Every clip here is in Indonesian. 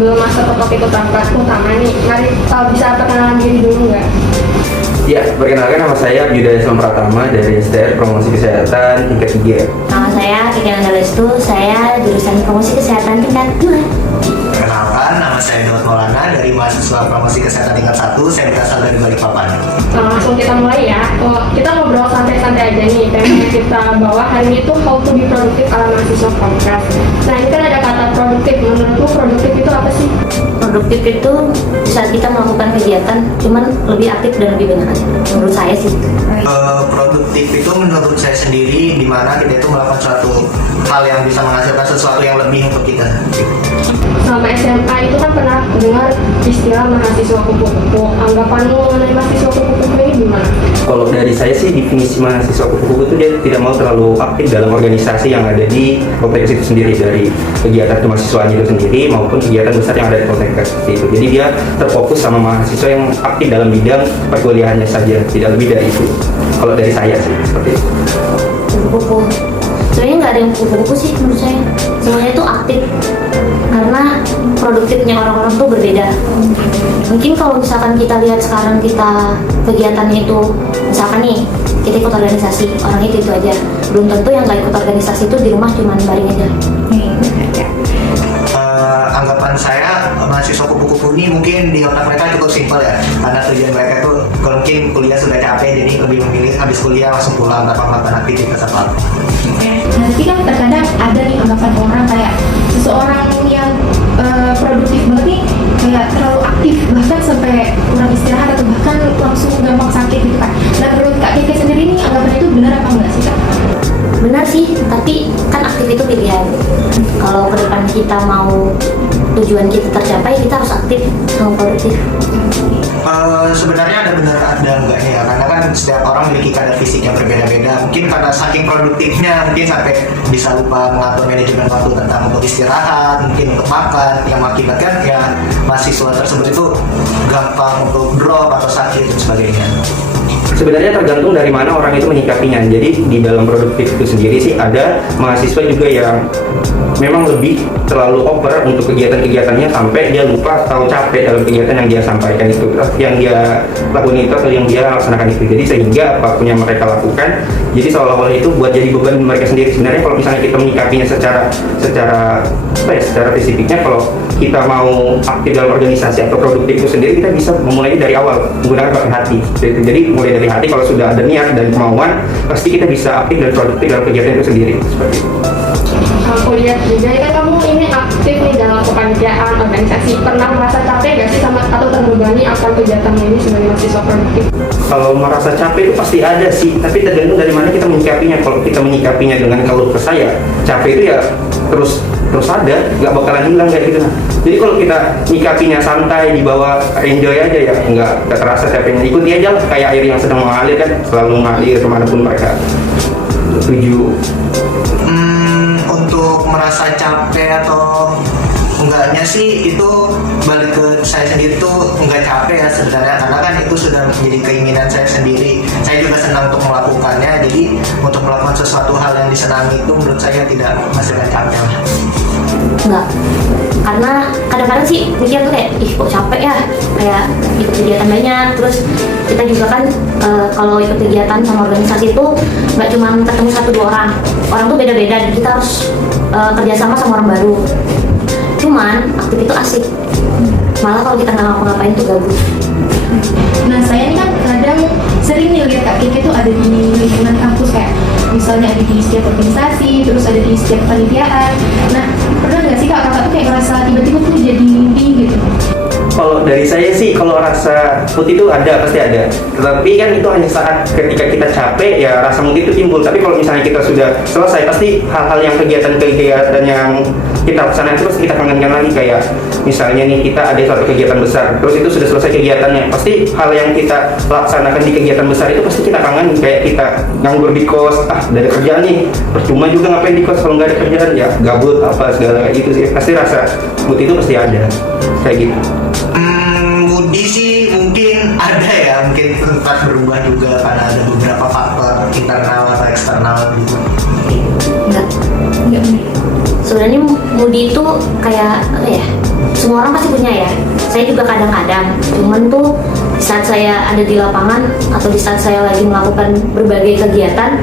sebelum masuk ke topik utama nih, mari bisa perkenalan diri dulu nggak? Ya, perkenalkan nama saya Yudha Islam Pratama dari STR Promosi Kesehatan tingkat 3. Nama saya Kiki Andalestu, saya jurusan Promosi Kesehatan tingkat 2. Perkenalkan, nama saya Dawud Maulana dari mahasiswa Promosi Kesehatan tingkat 1, saya berasal dari Balikpapan. Langsung kita mulai ya. Kita ngobrol santai-santai aja nih. Tema yang kita bawa hari ini tuh how to be produktif ala mahasiswa Komkas. Nah, ini kan ada kata produktif. Menurutku produktif itu apa sih? Produktif itu saat kita melakukan kegiatan, cuman lebih aktif dan lebih banyak aja. Menurut saya sih. Produktif itu menurut saya sendiri di mana kita itu melakukan suatu hal yang bisa menghasilkan sesuatu yang lebih untuk kita. Selama SMA itu kan pernah dengar istilah mahasiswa kupu-kupu. Anggapanmu mengenai mahasiswa kupu-kupu ini gimana? Kalau dari saya sih definisi mahasiswa kupu-kupu itu dia tidak mau terlalu aktif dalam organisasi yang ada di Poltekkes itu sendiri, dari kegiatan kemahasiswaan itu sendiri maupun kegiatan besar yang ada di Poltekkes seperti itu. Jadi dia terfokus sama mahasiswa yang aktif dalam bidang perkuliahannya saja, tidak lebih dari itu. Kalau dari saya sih seperti itu. Kupu-kupu. Sebenarnya nggak ada yang kupu-kupu sih menurut saya. Semuanya itu aktif. Karena produktifnya orang-orang tuh berbeda. Mungkin kalau misalkan kita lihat sekarang kita kegiatannya itu, misalkan nih kita ikut organisasi, orang itu aja. Belum tentu yang nggak ikut organisasi itu di rumah cuma baring aja. Anggapan saya mahasiswa kupu-kupu ini mungkin di otak mereka cukup simpel ya, karena tujuan mereka itu kalau mungkin kuliah sudah capek, jadi lebih memilih habis kuliah langsung pulang tanpa melakukan aktivitas apa. Nanti kan terkadang ada nih anggapan orang kayak seseorang yang produktif banget nih kayak terlalu aktif, bahkan sampai kurang istirahat atau bahkan langsung gampang sakit gitu kan. Nah, menurut Kak Keke sendiri nih anggapan itu benar apa enggak sih Kak? Benar sih, tapi kan aktif itu pilihan. Kalau ke depan kita mau tujuan kita tercapai, kita harus aktif sama produktif. Sebenarnya ada benar ada enggaknya ya, karena kan setiap orang memiliki kadar fisik yang berbeda-beda. Mungkin karena saking produktifnya mungkin sampai bisa lupa mengatur manajemen waktu tentang untuk istirahat, mungkin untuk makan, yang mengakibatkan ya mahasiswa tersebut itu gampang untuk drop atau sakit dan sebagainya. Sebenarnya tergantung dari mana orang itu menyikapinya. Jadi di dalam produktif itu sendiri sih ada mahasiswa juga yang memang lebih terlalu over untuk kegiatan-kegiatannya sampai dia lupa atau capek dalam kegiatan yang dia sampaikan itu, yang dia lakukan itu atau yang dia laksanakan itu. Jadi sehingga apapun yang mereka lakukan, jadi seolah-olah itu buat jadi beban mereka sendiri. Sebenarnya kalau misalnya kita menyikapinya secara spesifiknya, kalau kita mau aktif dalam organisasi atau produktif itu sendiri, kita bisa memulai dari awal menggunakan pakai hati. Jadi mulai dari hati, kalau sudah ada niat dan kemauan, pasti kita bisa aktif dan produktif dalam kegiatan itu sendiri. Seperti itu. Aku lihat juga kan kamu ini aktif nih dalam pekerjaan organisasi. Pernah merasa capek gak sih sama atau terbebani akan kegiatanmu ini sebagai mahasiswa produktif? Kalau merasa capek itu pasti ada sih, tapi tergantung dari mana kita menyikapinya. Kalau kita menyikapinya dengan keluh kesah, ya capek itu ya terus ada, nggak bakalan hilang kayak gitu. Nah, jadi kalau kita nyikapinya santai, di bawah enjoy aja ya, nggak terasa capeknya. Ikuti aja lah, kayak air yang sedang mengalir kan, selalu mengalir kemanapun mereka tuju. Untuk merasa capek atau enggaknya sih itu balik ke saya sendiri tuh enggak capek ya sebenarnya, karena kan itu sudah menjadi keinginan saya sendiri. Saya juga senang untuk melakukannya, jadi untuk melakukan sesuatu hal yang disenangi itu menurut saya tidak menghasilkan capek lah. Enggak, karena kadang-kadang sih mikir tuh kayak, ih kok capek ya, kayak ikut kegiatan banyak. Terus kita juga kan kalau ikut kegiatan sama organisasi itu nggak cuma ketemu 1-2 orang tuh beda-beda, dan kita harus kerjasama sama orang baru. Cuman aktif itu asik, malah kalau kita nggak ngapa-ngapain tuh gabut. Nah, saya ini kan kadang sering nih lihat Kak Keke tuh ada di lingkungan kampus, kayak misalnya ada di setiap organisasi, terus ada di setiap panitiaan. Nah, pernah nggak sih kakak tuh kayak ngerasa tiba-tiba tuh jadi mimpi gitu? Kalau dari saya sih, kalau rasa mood itu ada, pasti ada. Tetapi kan itu hanya saat ketika kita capek, ya rasa mood itu timbul. Tapi kalau misalnya kita sudah selesai, pasti hal-hal yang kegiatan-kegiatan yang kita laksanakan itu pasti kita kangenkan lagi. Kayak misalnya nih, kita ada suatu kegiatan besar, terus itu sudah selesai kegiatannya, pasti hal yang kita laksanakan di kegiatan besar itu pasti kita kangen. Kayak kita nganggur di kos, udah ada kerjaan nih, percuma juga ngapain di kos kalau nggak ada kerjaan, ya gabut apa segala gitu sih. Pasti rasa mood itu pasti ada, kayak gitu. Moody sih mungkin ada ya, mungkin sempat berubah juga karena ada beberapa faktor internal atau eksternal gitu. Enggak benar. Sebenarnya moody itu kayak apa ya? semua orang pasti punya ya. Saya juga kadang-kadang, cuman tuh di saat saya ada di lapangan atau di saat saya lagi melakukan berbagai kegiatan,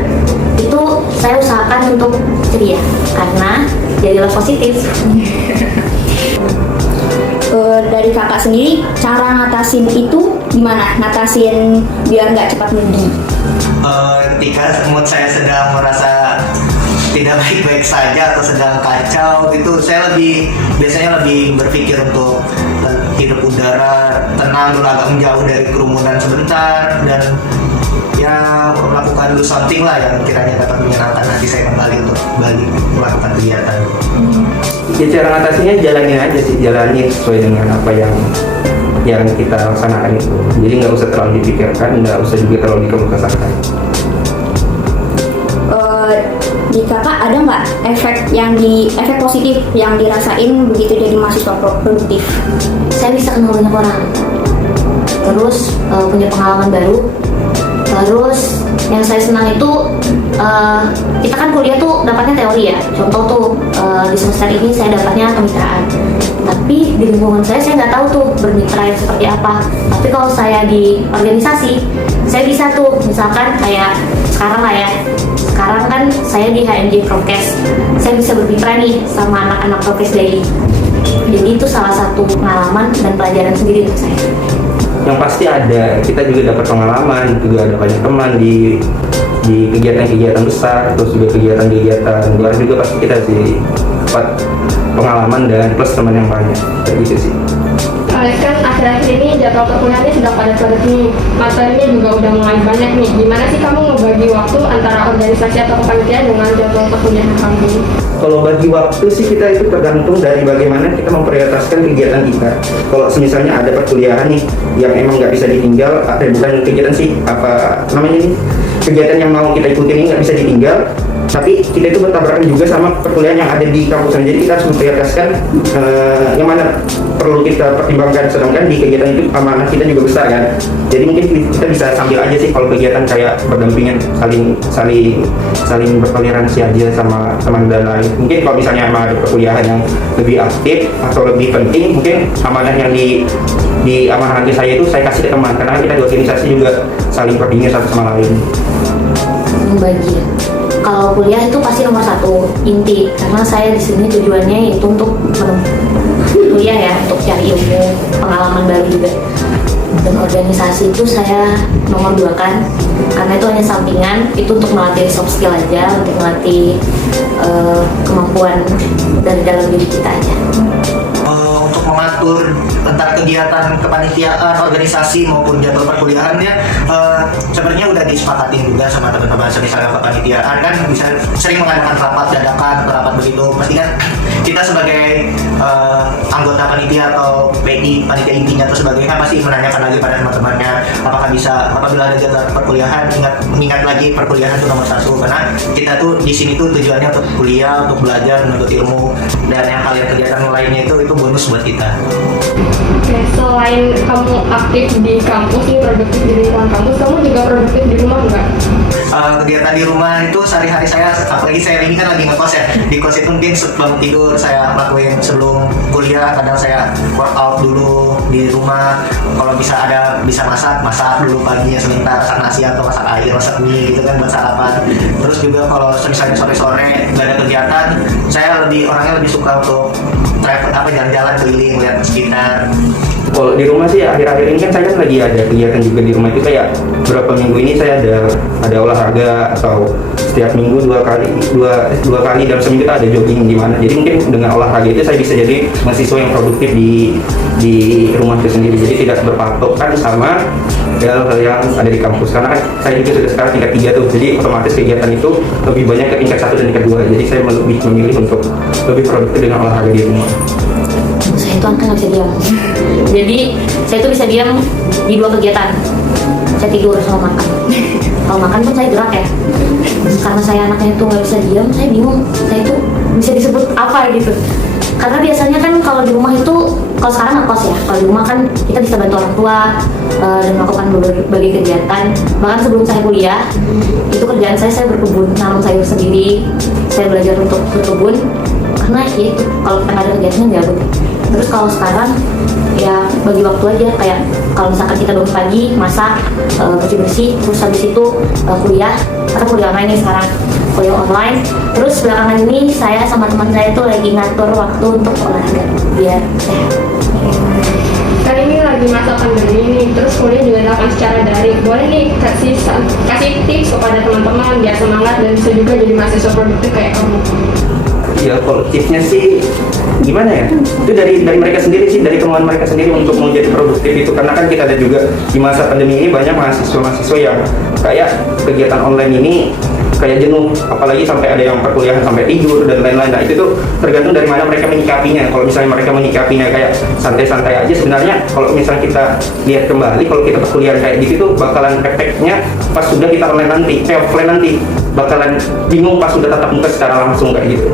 itu saya usahakan untuk ceria karena jadilah positif. Dari kakak sendiri, cara ngatasin itu gimana? Ngatasin biar nggak cepat mendidih? Ketika mood saya sedang merasa tidak baik-baik saja atau sedang kacau gitu, saya biasanya lebih berpikir untuk hidup udara tenang dulu, agak menjauh dari kerumunan sebentar, dan ya melakukan do something lah yang kiranya dapat menyenangkan hati saya kembali untuk balik melakukan kegiatan. Ya cara ngatasinya jalanin aja sih, jalanin sesuai dengan apa yang kita laksanakan itu. Jadi nggak usah terlalu dipikirkan, nggak usah juga terlalu dikemukakan. Di kakak ada nggak efek positif yang dirasain begitu jadi mahasiswa produktif? Saya bisa kenal banyak orang, terus punya pengalaman baru. Terus yang saya senang itu kita kan kuliah tuh dapatnya teori ya. Contoh tuh di semester ini saya dapatnya kemitraan. Tapi di lingkungan saya nggak tahu tuh bermitra yang seperti apa. Tapi kalau saya di organisasi, saya bisa tuh misalkan kayak sekarang lah ya. Sekarang kan saya di HMJ Prokes, saya bisa bermitra nih sama anak-anak Prokes Daily. Jadi itu salah satu pengalaman dan pelajaran sendiri untuk saya. Yang pasti ada, kita juga dapat pengalaman, juga ada banyak teman di kegiatan-kegiatan besar, terus juga kegiatan-kegiatan luar juga pasti kita sih dapat pengalaman dan plus teman yang banyak, kayak gitu sih. Kan akhir-akhir ini jadwal perkuliahannya sudah padat-padat nih, materinya juga udah mulai banyak nih. Gimana sih kamu ngebagi waktu antara organisasi atau kepanitiaan dengan jadwal perkuliahan kamu? Kalau bagi waktu sih kita itu tergantung dari bagaimana kita memprioritaskan kegiatan kita. Kalau misalnya ada perkuliahan nih yang emang nggak bisa ditinggal, bukan kegiatan sih, apa namanya nih, kegiatan yang mau kita ikutin ini nggak bisa ditinggal, tapi kita itu bertabrakan juga sama perkuliahan yang ada di kampus. Jadi kita harus memprioritaskan yang mana perlu kita pertimbangkan, sedangkan di kegiatan itu amanah kita juga besar kan. Jadi mungkin kita bisa sambil aja sih kalau kegiatan kayak berdampingan, saling bertoleransi aja sama teman dan lain. Mungkin kalau misalnya emang ada perkuliahan yang lebih aktif atau lebih penting, mungkin amanah yang di amanah ke saya itu saya kasih ke teman, karena kita di organisasi juga saling berbingkai satu sama lain. Membagi. Kalau kuliah itu pasti nomor satu inti, karena saya di sini tujuannya itu untuk kuliah ya, untuk cari ilmu, pengalaman baru juga. Dan organisasi itu saya nomor 2 kan, karena itu hanya sampingan, itu untuk melatih soft skill aja, untuk melatih kemampuan dari dalam diri kita aja. Untuk mengatur tentang kegiatan kepanitiaan, organisasi maupun jadwal perkuliahannya, sebenarnya udah disepakatin juga sama teman-teman. Misalnya kepanitiaan kan bisa sering mengadakan rapat dadakan, rapat begitu. Pasti kan kita sebagai anggota panitia atau PI, panitia intinya atau sebagainya, kan pasti menanyakan lagi pada teman-temannya apakah bisa, apabila ada jadwal perkuliahan, mengingat lagi perkuliahan itu nomor 1, karena kita tuh di sini tuh tujuannya untuk kuliah, untuk belajar, menuntut ilmu, dan yang kalian kegiatan lainnya itu bonus buat kita. Oke, selain kamu aktif di kampus, ini produktif di lingkungan kampus, kamu juga produktif di rumah nggak? Kegiatan di rumah itu sehari-hari saya, apalagi saya ini kan lagi ngekos ya, di kos itu mungkin bangun tidur saya lakuin sebelum kuliah. Kadang saya workout dulu di rumah, kalau bisa masak dulu paginya sebentar, masak nasi atau masak air, masak mie gitu kan buat sarapan. Terus juga kalau misalnya sore-sore nggak ada kegiatan, saya orangnya lebih suka untuk jalan-jalan keliling, lihat sekitar. Kalau di rumah sih akhir-akhir ini kan saya kan lagi ada kegiatan juga di rumah itu, kayak beberapa minggu ini saya ada olahraga, atau setiap minggu dua kali dalam seminggu ada jogging di mana. Jadi mungkin dengan olahraga itu saya bisa jadi mahasiswa yang produktif di rumah itu sendiri. Jadi tidak berpatokan sama hal yang ada di kampus, karena kan saya juga sudah sekarang tingkat 3 tuh. Jadi otomatis kegiatan itu lebih banyak ke tingkat 1 dan tingkat 2. Jadi saya lebih memilih untuk lebih produktif dengan olahraga di rumah. Saya itu anaknya nggak bisa diam. Jadi saya itu bisa diam di 2 kegiatan. Saya tidur sama makan. Kalau makan pun saya gerak ya. Karena saya anaknya itu nggak bisa diam, saya bingung. Saya itu bisa disebut apa gitu. Karena biasanya kan kalau di rumah itu, kalau sekarang ngekos ya, kalau di rumah kan kita bisa bantu orang tua dan melakukan berbagai kegiatan. Bahkan sebelum saya kuliah, itu kerjaan saya berkebun, nanam sayur sendiri. Saya belajar untuk berkebun karena ya itu kalau kita nggak ada kegiatan gabut. Terus kalau sekarang ya bagi waktu aja, kayak kalau misalkan kita bangun pagi masak, bersih-bersih, terus habis itu kuliah online nih sekarang, kuliah online. Terus belakangan ini saya sama teman saya tuh lagi ngatur waktu untuk olahraga biar sehat. Kan ini lagi masa pandemi nih, terus kuliah juga dilakukan secara daring. Boleh nih kasih tips kepada teman-teman biar semangat dan bisa juga jadi mahasiswa produktif kayak kamu. Ya kalau tipsnya sih gimana ya? Itu dari mereka sendiri sih, dari kemauan mereka sendiri untuk mau jadi produktif itu. Karena kan kita ada juga di masa pandemi ini banyak mahasiswa yang kayak kegiatan online ini kayak jenuh, apalagi sampai ada yang perkuliahan sampai tidur dan lain-lain. Nah itu tuh tergantung dari mana mereka menyikapinya. Kalau misalnya mereka menyikapinya kayak santai-santai aja, sebenarnya kalau misalnya kita lihat kembali, kalau kita perkuliahan kayak gitu tuh bakalan efeknya pas sudah kita online nanti, offline nanti bakalan bingung pas sudah tatap muka secara langsung kayak gitu.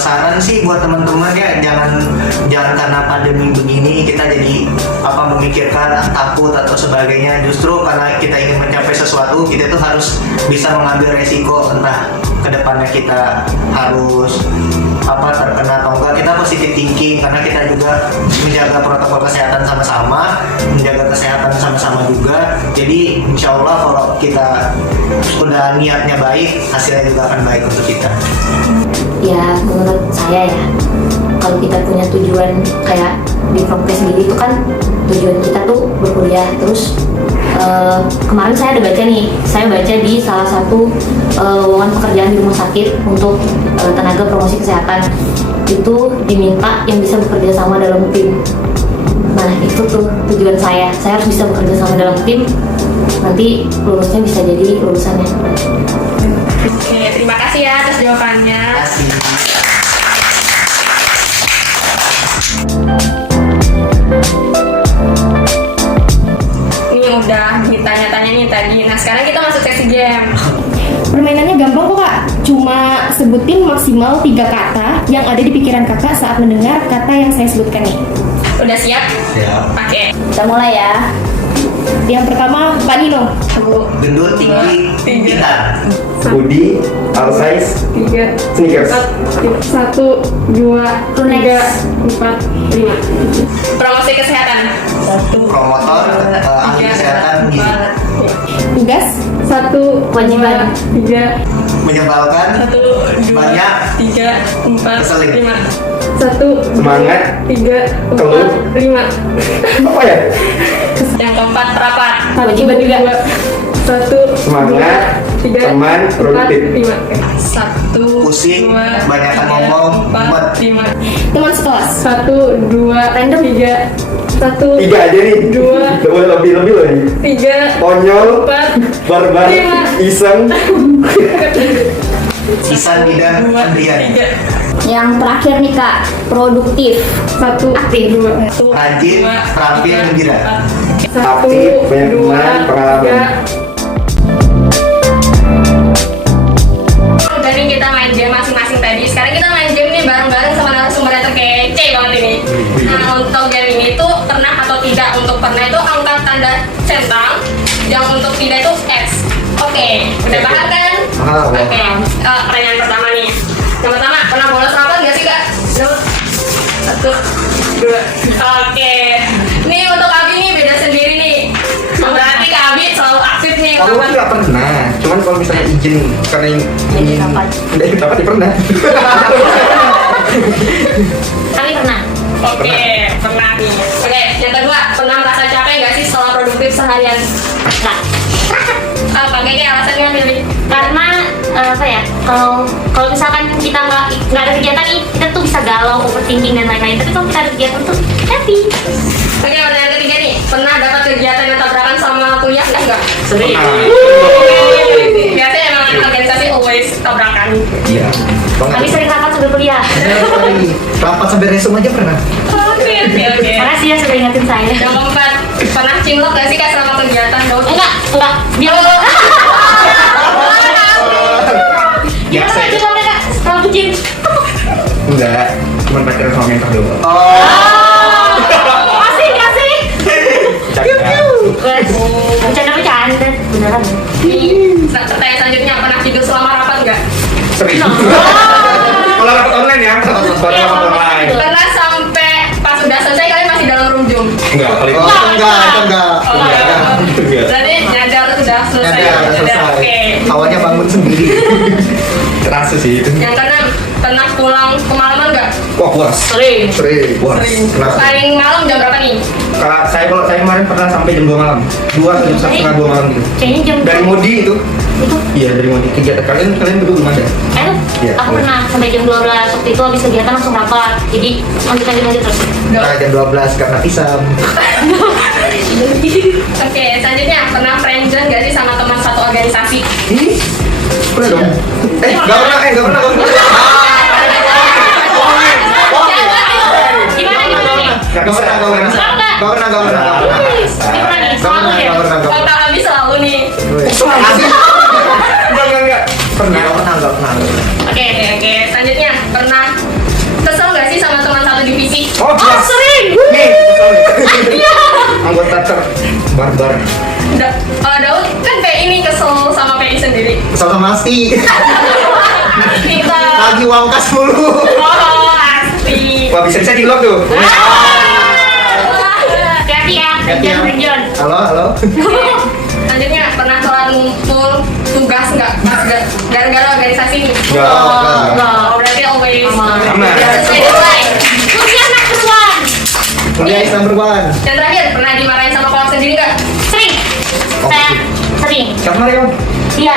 Saran sih buat teman-teman ya, jangan karena pandemi begini kita jadi memikirkan takut atau sebagainya. Justru karena kita ingin mencapai sesuatu, kita tuh harus bisa mengambil resiko, entah kedepannya kita harus terkena atau enggak. Kita positive thinking karena kita juga menjaga protokol kesehatan sama-sama, menjaga kesehatan sama-sama juga. Jadi insya Allah kalau kita sudah niatnya baik, hasilnya juga akan baik untuk kita. Ya menurut saya ya, kalau kita punya tujuan kayak di Prokes sendiri itu kan tujuan kita tuh berkuliah. Terus kemarin saya ada baca nih, saya baca di salah satu lowongan pekerjaan di rumah sakit untuk tenaga promosi kesehatan itu diminta yang bisa bekerja sama dalam tim. Nah itu tuh tujuan saya harus bisa bekerja sama dalam tim, nanti lulusnya bisa jadi lulusannya. Oke, terima kasih ya atas jawabannya. Ini udah ditanya-tanya nih tadi. Nah sekarang kita masuk sesi game. Permainannya gampang kok kak, cuma sebutin maksimal 3 kata yang ada di pikiran kakak saat mendengar kata yang saya sebutkan nih. Udah siap? Siap. Oke. Kita mulai ya. Yang pertama, Pak Nino. Gendut, tinggi, pintar. Hoodie, all size, 3, sneakers. 1, 2, 3, 4, 5. Promosi kesehatan. Promotor, ahli kesehatan gizi. Tugas. 1, Kewajiban. 3, Menyebalkan, 1, 2, banyak, 3, 4, keselip. 5. 1, Semangat, 3, keluh. 4, 5. Apa ya? Yang keempat rapat. Kewajiban juga. 1, Semangat, 3, teman, 4, produktif. 5. 1, Pusing, 2, banyakan ngomong, 4, mumet. 5. Teman sekelas. 1, 2, Random. 3, 1, 3 aja nih. Dua. Boleh lebih loh ini. 3, Konyol, 4, barbar, Lima. iseng. Sisan bidang 2, Andrian. 3. Yang terakhir nih kak, produktif. 1, Aktif. 2, Rajin, terampil, gembira. Aktif, banyak teman, pengalaman. Udah nih kita main game masing-masing tadi. Sekarang kita main game nih bareng-bareng sama narasumber yang terkece banget ini. Nah untuk game ini tuh pernah atau tidak. Untuk pernah itu angkat tanda centang, yang untuk tidak itu X. Oke, udah paham kan? Paham. Oke, pertanyaan pertama nih. Yang pertama, pernah bolos rapat nggak sih kak? 1, 2. Oke, nih untuk Abi nih beda sendiri nih. Berarti Kak Abi selalu aktif nih. Kalau kapan? nggak pernah, cuman kalau misalnya izin karena ingin rapat. nggak ikut rapat ya pernah. Kami pernah. Oke, pernah nih. Oke, yang kedua, pernah merasa capek nggak sih setelah produktif seharian? Nah, Apa kayaknya alasannya Lili? karena apa ya, kalau misalkan kita nggak ada kegiatan nih, kita tuh bisa galau, overthinking dan lain-lain. Tapi kalau kita ada kegiatan tuh happy. Oke, pertanyaan ketiga nih, pernah dapat kegiatan yang tabrakan sama kuliah nggak? Sering. Biasanya emang anak organisasi always tabrakan. Iya. Kami sering rapat sambil kuliah. Rapat sampai resum aja pernah. Oke. Makasih ya sudah ingetin saya. Yang keempat, pernah cinlok nggak sih kak selama kegiatan dong? Enggak. Biar Biasa ya. Gimana mereka? Kalau bucin. Enggak, cuman pacaran sama mentor doang. Kasih. Bercanda. Beneran. Pertanyaan selanjutnya, pernah tidur selama rapat nggak? Sering. Kalau rapat Baru Iya, orang kalau lain. gitu. Karena sampai pas udah selesai kalian masih dalam room Zoom. Enggak, kali Oh, itu. enggak. Enggak. Berarti nyadar udah selesai. Ada selesai. Oke. Awalnya bangun sendiri. Terasa sih itu. Yang keenam, pernah pulang kemalaman nggak? Wah, puas. Sering. Sering. Sering. Kenapa? Paling malam jam berapa nih? Kalau saya kemarin pernah sampai jam 2 malam. 2 sampai setengah 2 malam gitu. Kayaknya jam Dari Modi itu. itu. Iya, dari Modi. Kegiatan kalian berdua belum ada. Itu Iya. aku pernah sampai jam 12 waktu itu habis kegiatan langsung rapat. Jadi lanjut terus. Nah, jam 12 karena pisang. Oke, selanjutnya pernah friendzone nggak sih sama teman satu organisasi? Ih, pernah dong. Enggak pernah. Gimana nih? Gak pernah. Gimana nih? Selalu ya? Kalau tak habis selalu nih. Enggak. Pernah. Gak pernah. Oke, selanjutnya pernah kesel nggak sih sama teman satu divisi? Oh, jelas. Sering. Nih, anggota barbar. Daud kan PI kesel sama PI sendiri. Sama Masti. Kita. Lagi uang kas mulu. Oh, pasti. Wah, bisa di vlog tuh. Hati-hati ya, John. Halo. Selanjutnya pernah telat ngumpul tugas nggak? Gara-gara organisasi nih. Enggak. Oh, berarti always. Aman. Aman. Sesuai deadline. Kursi anak perempuan. Yes, number 1. Dan terakhir, pernah dimarahin sama kolak sendiri nggak? Sering. Saya sering. Siapa Mario? Iya.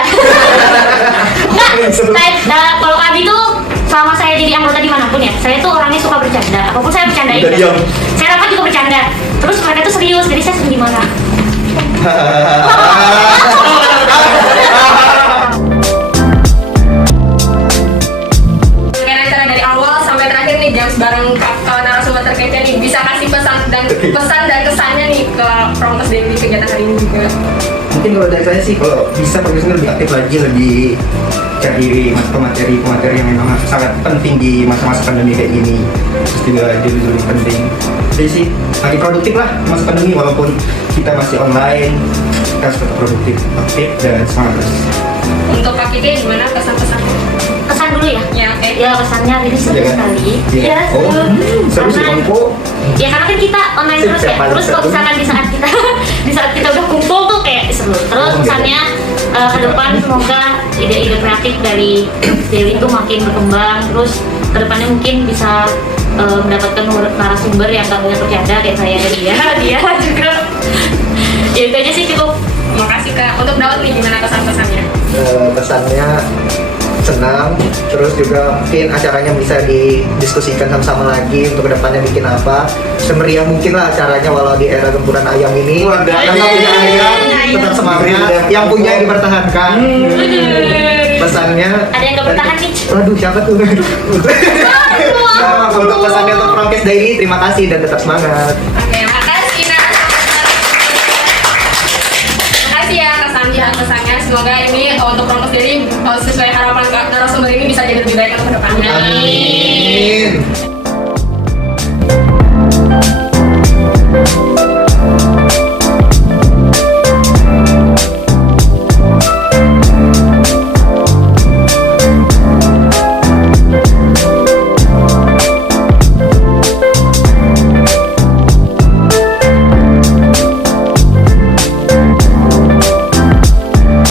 Enggak, kalau Abi tuh selama saya jadi anggota dimanapun ya, saya tuh orangnya suka bercanda. Apapun saya bercandain. Udah diam. Saya rapat juga bercanda. Terus mereka tuh serius, jadi saya sering dimarah. Dengan acara dari awal sampai terakhir nih, James bareng narasumber terkece nih, bisa kasih pesan dan kesannya nih ke Promkes dari kegiatan hari ini juga. Mungkin kalau dari saya sih, kalau bisa profesional lebih aktif lagi, lebih cari materi yang memang sangat penting di masa-masa pandemi kayak gini. Terus juga lebih penting. Jadi sih, lagi produktif lah masa pandemi, walaupun kita masih online, kita harus tetap produktif, aktif, dan semangat terus. Untuk Kak Kiki gimana kesan-pesannya? Kesan dulu ya. Ya, oke. Ya kesannya jadi seru Iya kan? sekali. Iya. Ya, Oh, seru sih Karena- Bangko. Ya karena kan kita online terus ya. Siapa Terus kalau satu? misalkan di saat kita di saat kita udah kumpul tuh kayak seru. Terus Oh, kesannya ke depan semoga ide-ide kreatif dari Dewi itu makin berkembang. Terus ke depannya mungkin bisa mendapatkan narasumber yang gak punya bercanda kayak saya dan dia juga. Ya itu aja sih cukup. Makasih Kak. Untuk Daud nih gimana kesan-pesannya? Pesannya senang, terus juga mungkin acaranya bisa didiskusikan sama-sama lagi untuk kedepannya bikin apa semeriah mungkin lah acaranya, walau di era gempuran ayam ini Wadah. yang nggak punya ayam tetap semangat, yang punya dipertahankan. Pesannya Ada yang gak bertahan nih. waduh siapa tuh. Nah, untuk pesannya untuk Promkes Daily, terima kasih dan tetap semangat. Oke, makasih narasumber. Makasih ya kesannya. Semoga ini untuk Promkes Daily sesuai harapan narasumber ini bisa jadi lebih baik untuk kedepannya. Amin.